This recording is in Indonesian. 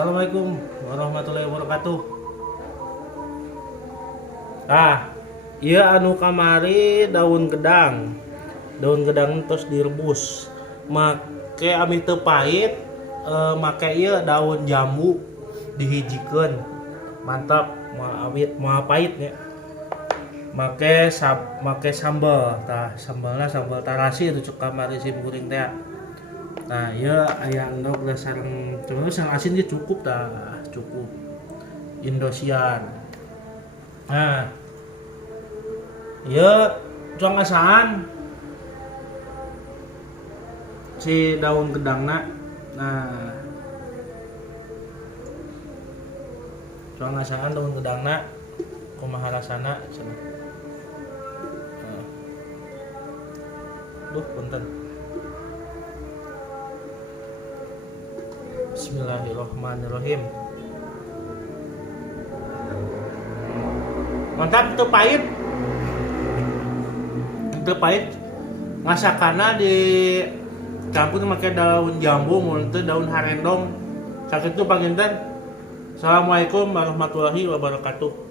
Assalamualaikum warahmatullahi wabarakatuh. Ah, iya anu kamari daun gedang. Daun gedang terus direbus. Make ami teu pahit, make ieu daun jambu dihijikeun. Mantap, moal pahit nya. Make sambal. Tah, sambalna sambal tarasi itu cuk kamari sim kuring teh. Nah, ya aya endog da sareng terus yang asin dia cukup dah, cukup. Indosiar. Nah, ya tuang asaan si daun gedangna. Nah, tuang asaan daun gedangna kumaha rasana cenah. Nah. Duh, punten. Bismillahirrahmanirrahim. Mantap, itu pahit. Itu pahit. Ngasakana di campur pakai daun jambu, mun teu daun harendong. Sakitu panginten. Assalamualaikum warahmatullahi wabarakatuh.